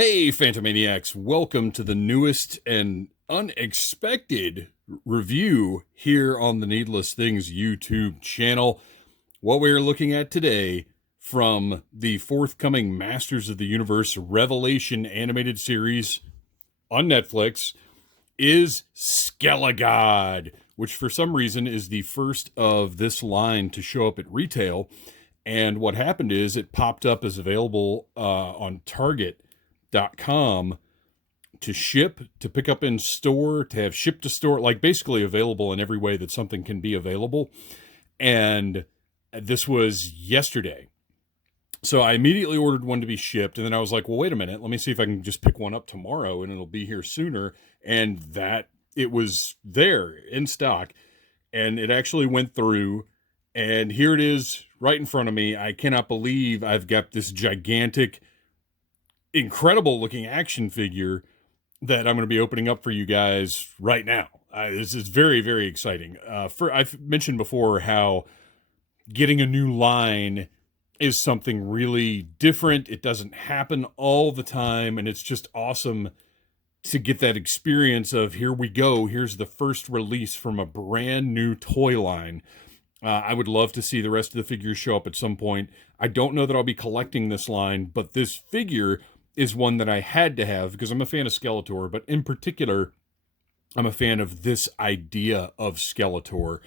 Hey, Phantomaniacs, welcome to the newest and unexpected review here on the Needless Things YouTube channel. What we are looking at today from the forthcoming Masters of the Universe Revelation animated series on Netflix is Skelegod, which for some reason is the first of this line to show up at retail. And what happened is it popped up as available on Target.com to ship, to pick up in store, to have shipped to store, like basically available in every way that something can be available. And this was yesterday. So I immediately ordered one to be shipped, and then I was like, well, wait a minute, let me see if I can just pick one up tomorrow and it'll be here sooner. And that it was there in stock, and it actually went through, and here it is right in front of me. I cannot believe I've got this gigantic, incredible looking action figure that I'm going to be opening up for you guys right now. This is very, very exciting. I've mentioned before how getting a new line is something really different. It doesn't happen all the time, and it's just awesome to get that experience of, here we go, here's the first release from a brand new toy line. I would love to see the rest of the figures show up at some point. I don't know that I'll be collecting this line, but this figure is one that I had to have because I'm a fan of Skeletor, but in particular, I'm a fan of this idea of Skeletor.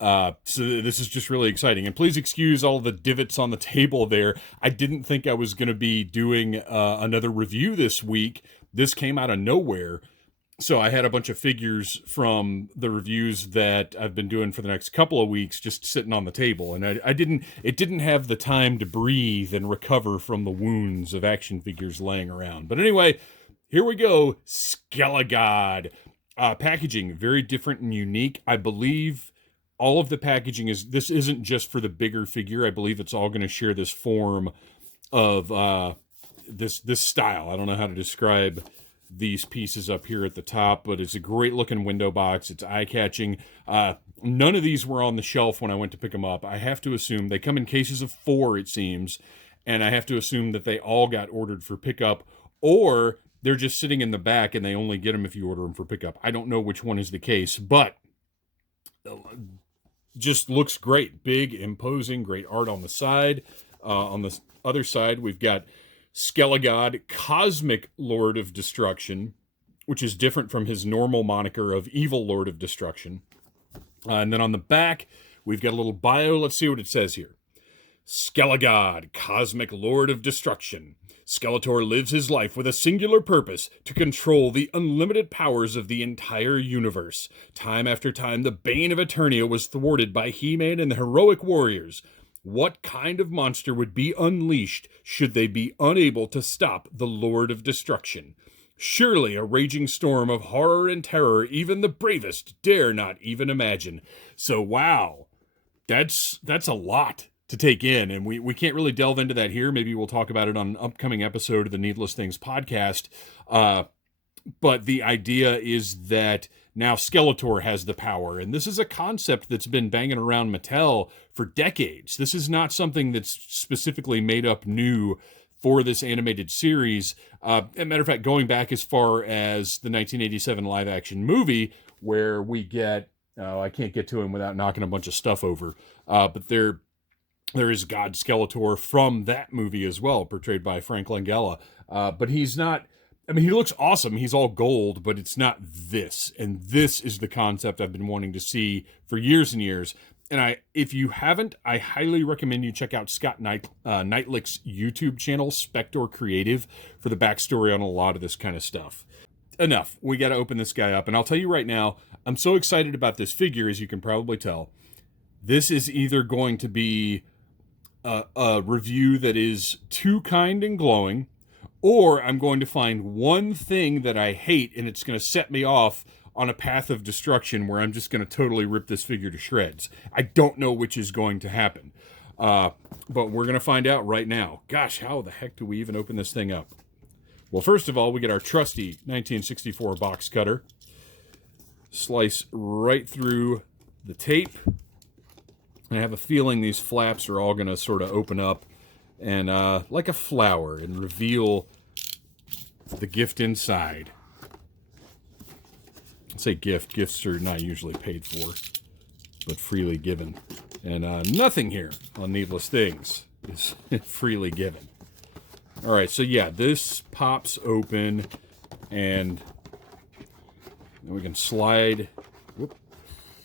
So this is just really exciting. And please excuse all the divots on the table there. I didn't think I was going to be doing another review this week. This came out of nowhere. So I had a bunch of figures from the reviews that I've been doing for the next couple of weeks just sitting on the table. And it didn't have the time to breathe and recover from the wounds of action figures laying around. But anyway, here we go. Skelegod. Packaging, very different and unique. I believe all of the packaging this isn't just for the bigger figure. I believe it's all going to share this form of this style. I don't know how to describe these pieces up here at the top, but it's a great looking window box. It's eye-catching. None of these were on the shelf when I went to pick them up. I have to assume they come in cases of 4, it seems, and I have to assume that they all got ordered for pickup, or they're just sitting in the back and they only get them if you order them for pickup. I don't know which one is the case, but just looks great. Big, imposing, great art on the side. On the other side, we've got Skelegod, Cosmic Lord of Destruction, which is different from his normal moniker of Evil Lord of Destruction. And then on the back, we've got a little bio. Let's see what it says here. Skelegod, Cosmic Lord of Destruction. Skeletor lives his life with a singular purpose: to control the unlimited powers of the entire universe. Time after time, the bane of Eternia was thwarted by He-Man and the heroic warriors. What kind of monster would be unleashed should they be unable to stop the Lord of Destruction? Surely a raging storm of horror and terror even the bravest dare not even imagine. So wow, that's a lot to take in, and we can't really delve into that here. Maybe we'll talk about it on an upcoming episode of the Needless Things podcast. But the idea is that now Skeletor has the power, and this is a concept that's been banging around Mattel for decades. This is not something that's specifically made up new for this animated series. As a matter of fact, going back as far as the 1987 live-action movie, where we get, I can't get to him without knocking a bunch of stuff over, but there is God Skeletor from that movie as well, portrayed by Frank Langella. But he's not, I mean, he looks awesome. He's all gold, but it's not this. And this is the concept I've been wanting to see for years and years. And if you haven't, I highly recommend you check out Scott Knightlick's YouTube channel, Spector Creative, for the backstory on a lot of this kind of stuff. Enough. We got to open this guy up. And I'll tell you right now, I'm so excited about this figure, as you can probably tell. This is either going to be a review that is too kind and glowing, or I'm going to find one thing that I hate, and it's going to set me off on a path of destruction where I'm just going to totally rip this figure to shreds. I don't know which is going to happen, but we're going to find out right now. Gosh, how the heck do we even open this thing up? Well, first of all, we get our trusty 1964 box cutter. Slice right through the tape. And I have a feeling these flaps are all going to sort of open up and like a flower and reveal the gift inside. I say gift. Gifts are not usually paid for, but freely given. And nothing here on Needless Things is freely given. All right, so yeah, this pops open, and we can slide. Whoop.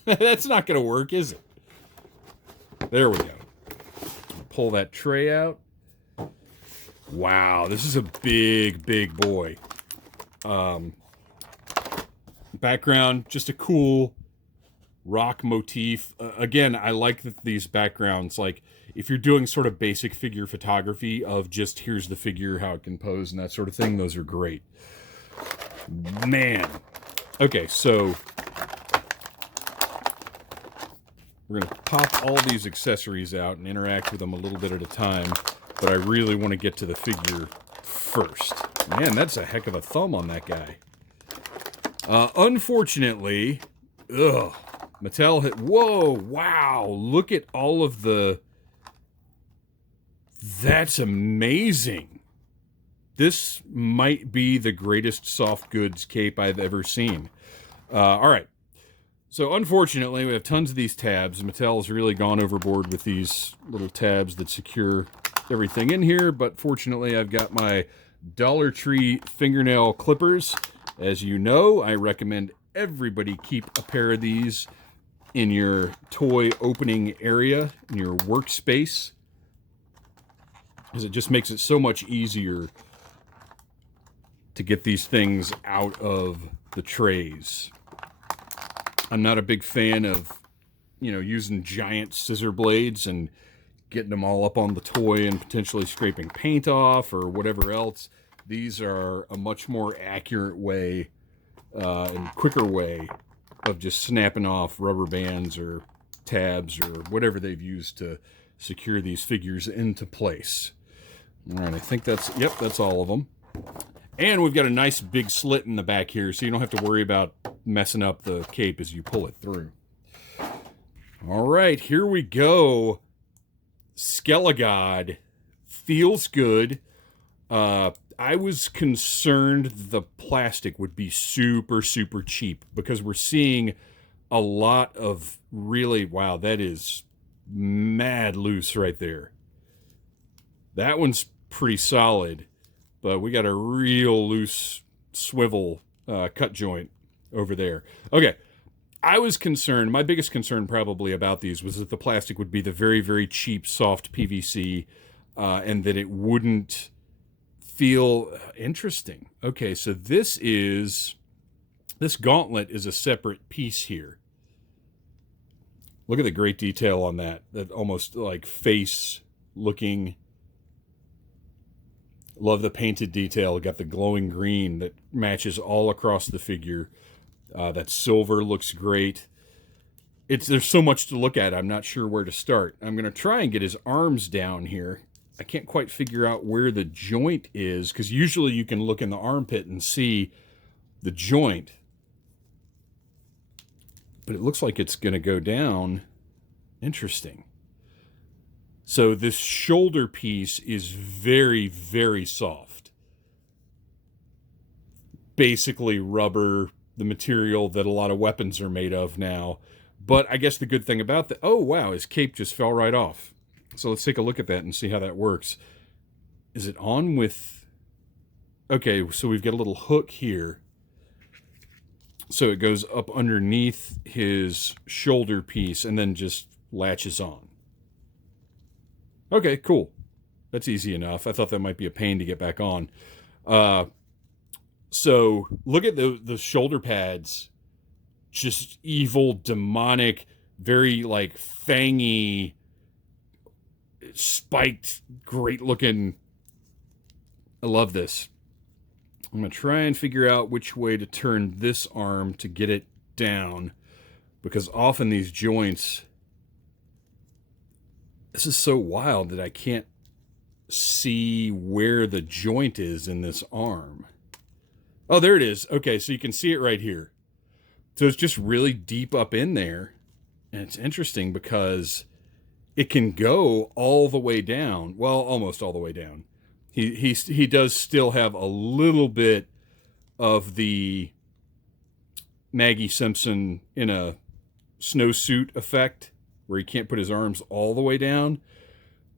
That's not going to work, is it? There we go. Pull that tray out. Wow, this is a big, big boy. Background, just a cool rock motif. Again, I like these backgrounds. Like, if you're doing sort of basic figure photography of just here's the figure, how it can pose and that sort of thing, those are great. Man. Okay, so we're going to pop all these accessories out and interact with them a little bit at a time, but I really want to get to the figure first. Man, that's a heck of a thumb on that guy. Unfortunately, Mattel hit, whoa, wow, look at all of the, that's amazing. This might be the greatest soft goods cape I've ever seen. All right. So unfortunately, we have tons of these tabs. Mattel's really gone overboard with these little tabs that secure everything in here, but fortunately I've got my Dollar Tree fingernail clippers. As you know, I recommend everybody keep a pair of these in your toy opening area, in your workspace, because it just makes it so much easier to get these things out of the trays. I'm not a big fan of, using giant scissor blades and getting them all up on the toy and potentially scraping paint off or whatever else. These are a much more accurate way and quicker way of just snapping off rubber bands or tabs or whatever they've used to secure these figures into place. All right, I think that's all of them. And we've got a nice big slit in the back here, so you don't have to worry about messing up the cape as you pull it through. All right, here we go. Skelegod. Feels good. I was concerned the plastic would be super, super cheap because we're seeing a lot of really, wow, that is mad loose right there. That one's pretty solid, but we got a real loose swivel cut joint over there. Okay, I was concerned, my biggest concern probably about these was that the plastic would be the very, very cheap soft PVC and that it wouldn't feel interesting. Okay, so this gauntlet is a separate piece here. Look at the great detail on that almost like face looking. Love the painted detail. Got the glowing green that matches all across the figure. That silver looks great. There's so much to look at. I'm not sure where to start. I'm going to try and get his arms down here. I can't quite figure out where the joint is, because usually you can look in the armpit and see the joint. But it looks like it's going to go down. Interesting. So this shoulder piece is very, very soft. Basically rubber, the material that a lot of weapons are made of now. But I guess the good thing about that, oh wow, his cape just fell right off. So let's take a look at that and see how that works. Is it on with... Okay, so we've got a little hook here. So it goes up underneath his shoulder piece and then just latches on. Okay, cool. That's easy enough. I thought that might be a pain to get back on. So look at the shoulder pads. Just evil, demonic, very like fangy, spiked, great looking. I love this. I'm going to try and figure out which way to turn this arm to get it down, because often these joints, this is so wild that I can't see where the joint is in this arm. Oh, there it is. Okay, so you can see it right here. So it's just really deep up in there. And it's interesting because it can go all the way down. Well, almost all the way down. He does still have a little bit of the Maggie Simpson in a snowsuit effect, where he can't put his arms all the way down.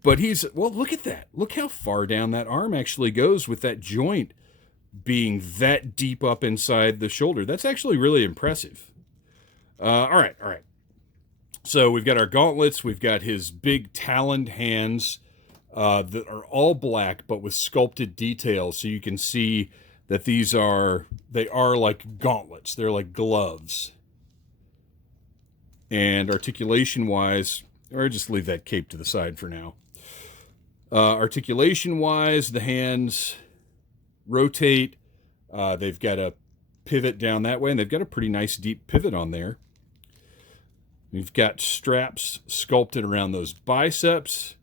But well, look at that. Look how far down that arm actually goes with that joint being that deep up inside the shoulder. That's actually really impressive. All right. So we've got our gauntlets. We've got his big taloned hands that are all black, but with sculpted details. So you can see that they are like gauntlets. They're like gloves. And articulation-wise, or just leave that cape to the side for now. Articulation-wise, the hands rotate. They've got a pivot down that way, and they've got a pretty nice deep pivot on there. We've got straps sculpted around those biceps,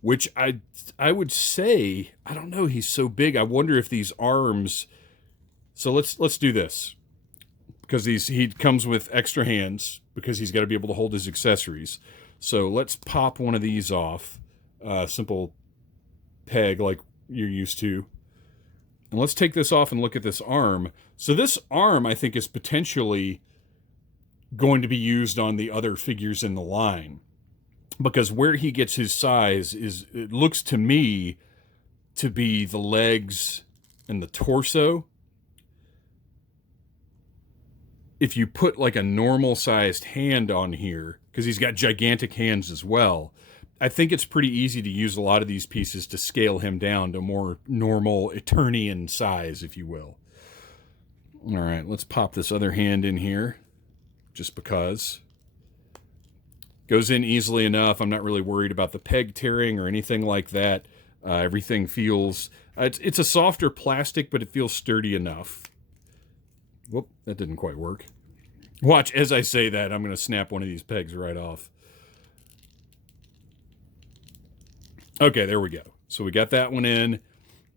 which I would say, I don't know, he's so big. I wonder if these arms. So let's do this, because he comes with extra hands because he's got to be able to hold his accessories. So let's pop one of these off, simple peg like you're used to. And let's take this off and look at this arm. So this arm, I think, is potentially going to be used on the other figures in the line, because where he gets his size it looks to me to be the legs and the torso. If you put like a normal sized hand on here, because he's got gigantic hands as well, I think it's pretty easy to use a lot of these pieces to scale him down to more normal Eternian size, if you will. All right, let's pop this other hand in here, just because. Goes in easily enough. I'm not really worried about the peg tearing or anything like that. Everything feels... It's a softer plastic, but it feels sturdy enough. Whoop, that didn't quite work. Watch, as I say that, I'm going to snap one of these pegs right off. Okay, there we go. So we got that one in.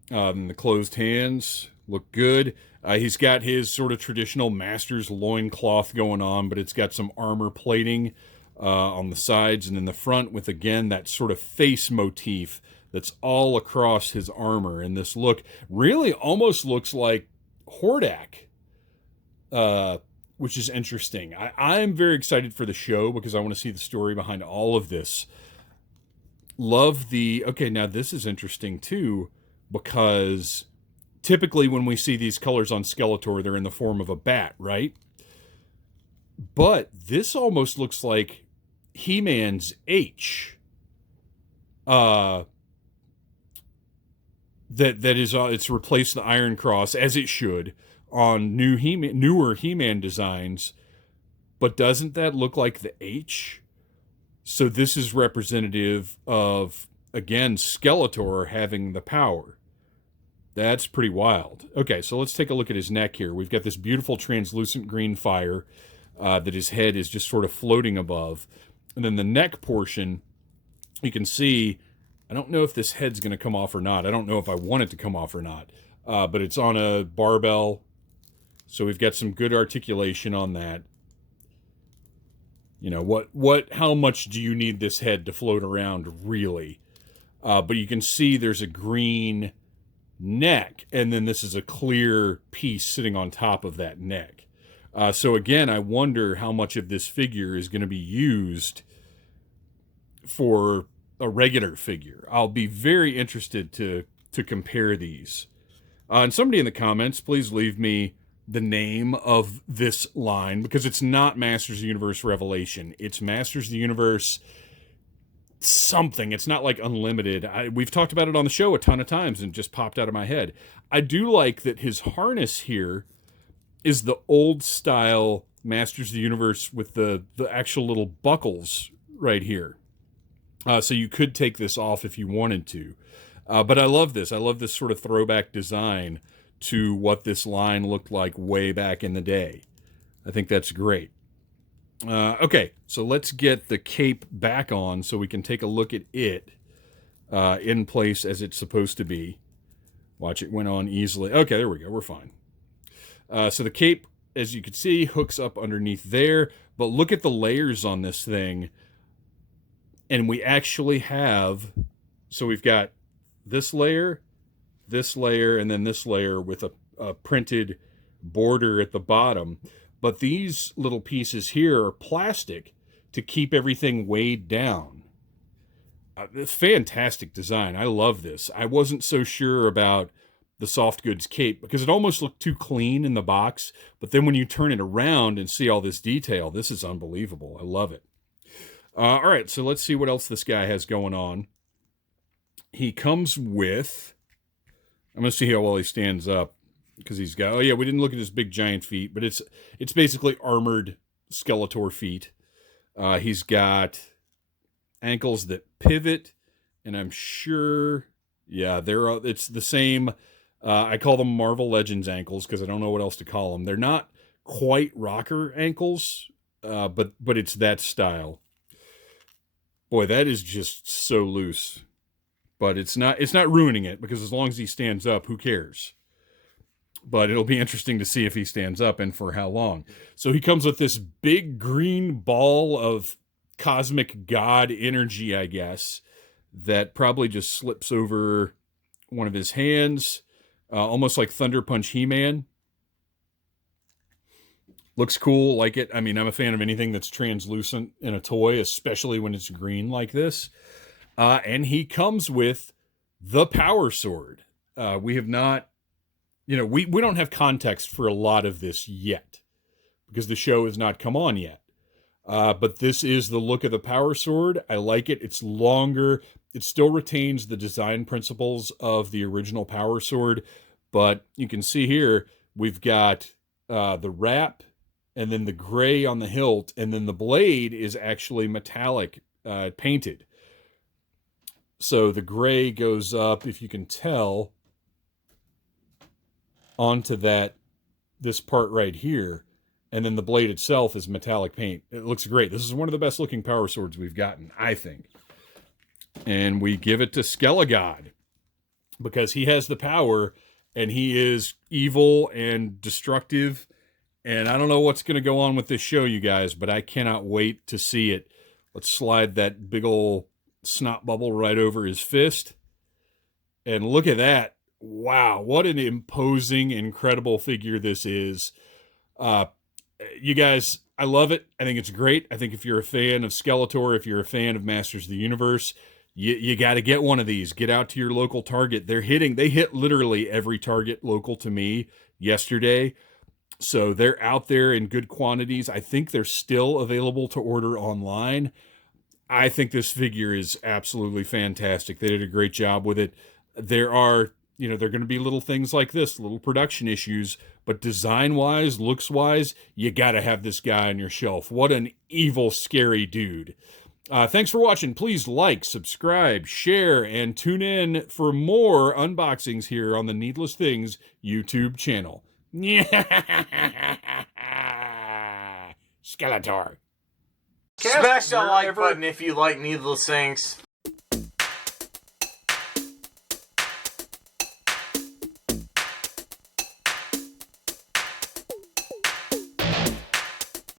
The closed hands look good. He's got his sort of traditional Master's loincloth going on, but it's got some armor plating on the sides and in the front with, again, that sort of face motif that's all across his armor. And this look really almost looks like Hordak, which is interesting. I'm very excited for the show because I want to see the story behind all of this. Love the... Okay, now this is interesting too, because typically when we see these colors on Skeletor, they're in the form of a bat, right? But this almost looks like He-Man's H. It's replaced the Iron Cross, as it should, on newer He-Man designs. But doesn't that look like the H? So this is representative of, again, Skeletor having the power. That's pretty wild. Okay, so let's take a look at his neck here. We've got this beautiful translucent green fire that his head is just sort of floating above. And then the neck portion, you can see, I don't know if this head's going to come off or not. I don't know if I want it to come off or not. But it's on a barbell, so we've got some good articulation on that. You know, how much do you need this head to float around, really? But you can see there's a green neck, and then this is a clear piece sitting on top of that neck. So again, I wonder how much of this figure is going to be used for a regular figure. I'll be very interested to compare these. And somebody in the comments, please leave me the name of this line, because it's not Masters of the Universe Revelation. It's Masters of the Universe something. It's not like Unlimited. We've talked about it on the show a ton of times and just popped out of my head. I do like that his harness here is the old style Masters of the Universe with the actual little buckles right here. So you could take this off if you wanted to. But I love this. I love this sort of throwback design to what this line looked like way back in the day. I think that's great. Okay, so let's get the cape back on so we can take a look at it in place as it's supposed to be. Watch, it went on easily. Okay, there we go. We're fine. So the cape, as you can see, hooks up underneath there. But look at the layers on this thing. And we actually have... So we've got this layer, this layer and then this layer with a printed border at the bottom. But these little pieces here are plastic to keep everything weighed down. Fantastic design. I love this. I wasn't so sure about the soft goods cape because it almost looked too clean in the box. But then when you turn it around and see all this detail, this is unbelievable. I love it. All right, so let's see what else this guy has going on. He comes with, I'm going to see how well he stands up because he's got, oh yeah, we didn't look at his big giant feet, but it's basically armored Skeletor feet. He's got ankles that pivot, and I'm sure, yeah, it's the same. I call them Marvel Legends ankles because I don't know what else to call them. They're not quite rocker ankles, but it's that style. Boy, that is just so loose. But it's not ruining it because as long as he stands up, who cares? But it'll be interesting to see if he stands up and for how long. So he comes with this big green ball of cosmic god energy, I guess, that probably just slips over one of his hands, almost like Thunder Punch He-Man. Looks cool, like it. I mean, I'm a fan of anything that's translucent in a toy, especially when it's green like this. And he comes with the Power Sword. We have not, we don't have context for a lot of this yet because the show has not come on yet. But this is the look of the Power Sword. I like it. It's longer. It still retains the design principles of the original Power Sword. But you can see here, we've got the wrap and then the gray on the hilt. And then the blade is actually metallic, painted. So the gray goes up, if you can tell, onto this part right here. And then the blade itself is metallic paint. It looks great. This is one of the best looking Power Swords we've gotten, I think. And we give it to Skelegod because he has the power and he is evil and destructive. And I don't know what's going to go on with this show, you guys, but I cannot wait to see it. Let's slide that big ol' snot bubble right over his fist. And look at that. Wow, what an imposing, incredible figure this is. You guys, I love it. I think it's great. I think if you're a fan of Skeletor, if you're a fan of Masters of the Universe, you got to get one of these. Get out to your local Target. They hit literally every Target local to me yesterday. So they're out there in good quantities. I think they're still available to order online. I think this figure is absolutely fantastic. They did a great job with it. There are, there are going to be little things like this, little production issues, but design-wise, looks-wise, you got to have this guy on your shelf. What an evil, scary dude. Thanks for watching. Please like, subscribe, share, and tune in for more unboxings here on the Needless Things YouTube channel. Skeletor. Smash that like button if you like Needless Things.